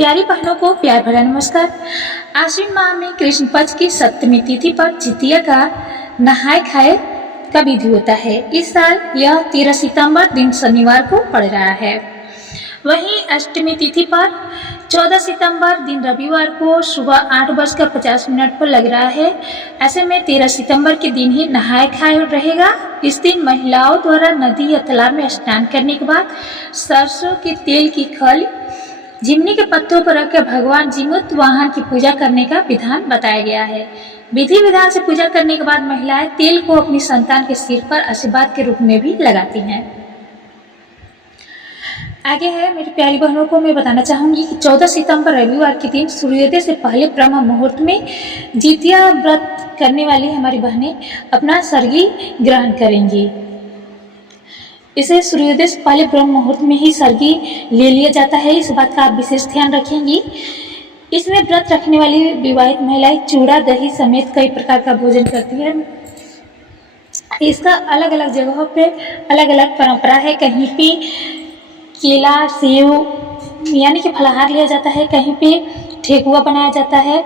प्यारी बहनों को प्यार भरा नमस्कार। आश्विन माह में कृष्ण पक्ष की सप्तमी तिथि पर जितिया का नहाय खाए का विधि होता है। इस साल यह 13 सितंबर दिन शनिवार को पड़ रहा है। वहीं अष्टमी तिथि पर 14 सितंबर दिन रविवार को सुबह 8:50 पर लग रहा है। ऐसे में 13 सितंबर के दिन ही नहाय खाए रहेगा। इस दिन महिलाओं द्वारा नदी या तालाब में स्नान करने के बाद सरसों के तेल की खल जिमनी के पत्तों पर रखकर भगवान जीमूत वाहन की पूजा करने का विधान बताया गया है। विधि विधान से पूजा करने के बाद महिलाएं तेल को अपनी संतान के सिर पर आशीर्वाद के रूप में भी लगाती हैं। आगे है मेरी प्यारी बहनों को मैं बताना चाहूंगी कि 14 सितंबर रविवार के दिन सूर्योदय से पहले ब्रह्म मुहूर्त में जितिया व्रत करने वाली हमारी बहनें अपना सर्गी ग्रहण करेंगी। इसे सूर्योदय से पहले ब्रह्म मुहूर्त में ही सर्गी ले लिया जाता है। इस बात का आप विशेष ध्यान रखेंगी। इसमें व्रत रखने वाली विवाहित महिलाएं चूड़ा दही समेत कई प्रकार का भोजन करती है। इसका अलग अलग जगहों पे अलग अलग परंपरा है। कहीं पे केला सेव यानी कि फलाहार लिया जाता है, कहीं पे ठेकुआ बनाया जाता है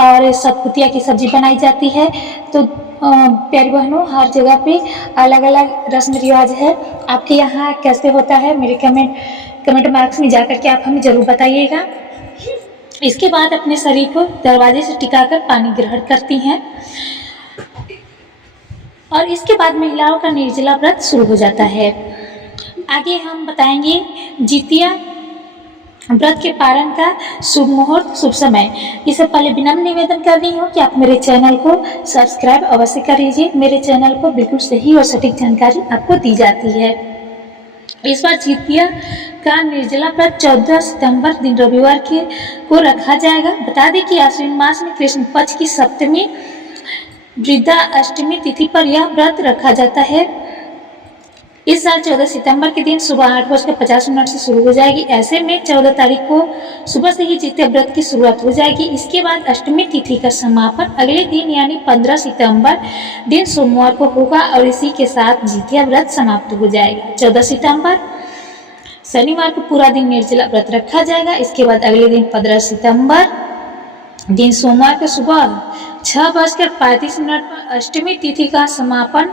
और सतपुतिया की सब्जी बनाई जाती है। तो प्यारी बहनों हर जगह पे अलग अलग रस्म रिवाज है। आपके यहाँ कैसे होता है मेरे कमेंट बॉक्स में जाकर के आप हमें जरूर बताइएगा। इसके बाद अपने शरीर को दरवाजे से टिकाकर पानी ग्रहण करती हैं और इसके बाद महिलाओं का निर्जला व्रत शुरू हो जाता है। आगे हम बताएंगे जितिया व्रत के पारण का शुभ मुहूर्त शुभ समय। इससे पहले विनम्र निवेदन कर रही हूँ कि आप मेरे चैनल को सब्सक्राइब अवश्य कर लीजिए। मेरे चैनल पर बिल्कुल सही और सटीक जानकारी आपको दी जाती है। इस बार जितिया का निर्जला व्रत 14 सितंबर दिन रविवार को रखा जाएगा। बता दें कि आश्विन मास में कृष्ण पक्ष की सप्तमी वृद्धा अष्टमी तिथि पर यह व्रत रखा जाता है। इस साल 14 सितंबर के दिन सुबह 8:50 से शुरू हो जाएगी। ऐसे में 14 तारीख को सुबह से ही जितिया व्रत की शुरुआत हो जाएगी। इसके बाद अष्टमी तिथि का समापन अगले दिन यानी 15 सितंबर दिन सोमवार को होगा और इसी के साथ जितिया व्रत समाप्त हो जाएगा। 14 सितंबर शनिवार को पूरा दिन निर्जला व्रत रखा जाएगा। इसके बाद अगले दिन 15 सितंबर दिन सोमवार को सुबह 6:35 पर अष्टमी तिथि का समापन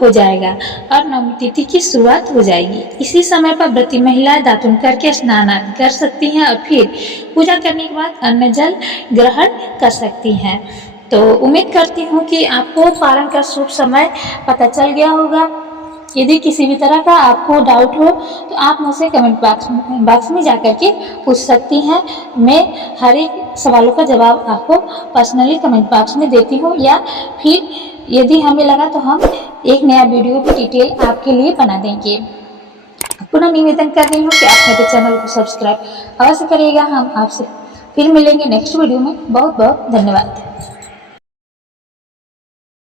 हो जाएगा और नवमी तिथि की शुरुआत हो जाएगी। इसी समय पर व्रती महिलाएं दातुन करके स्नान आदि कर सकती हैं और फिर पूजा करने के बाद अन्न जल ग्रहण कर सकती हैं। तो उम्मीद करती हूँ कि आपको पारण का शुभ समय पता चल गया होगा। यदि किसी भी तरह का आपको डाउट हो तो आप मुझसे कमेंट बॉक्स में जाकर के पूछ सकती हैं। मैं हर एक सवालों का जवाब आपको पर्सनली कमेंट बॉक्स में देती हूँ या फिर यदि हमें लगा तो हम एक नया वीडियो भी डिटेल आपके लिए बना देंगे। पुनः निवेदन कर रही हूँ कि आप मेरे चैनल को सब्सक्राइब अवश्य करिएगा। हम आपसे फिर मिलेंगे नेक्स्ट वीडियो में। बहुत बहुत धन्यवाद।